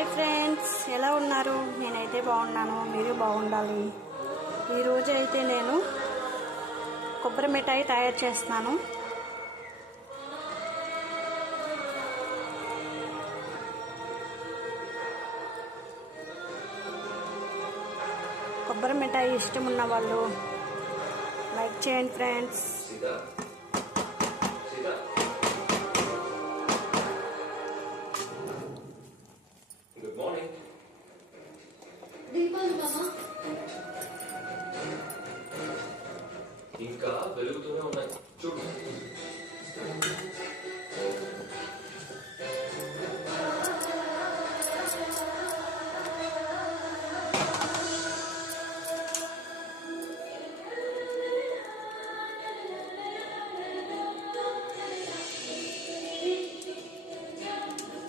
Hi friends, ఎలా ఉన్నారు? నేనైతే బాగున్నాను, మీరు బాగుండాలి. ఈరోజు అయితే నేను కొబ్బరి మిఠాయి తయారు చేస్తున్నాను. కొబ్బరి మిఠాయి ఇష్టం ఉన్న వాళ్ళు లైక్ చేయండి ఫ్రెండ్స్.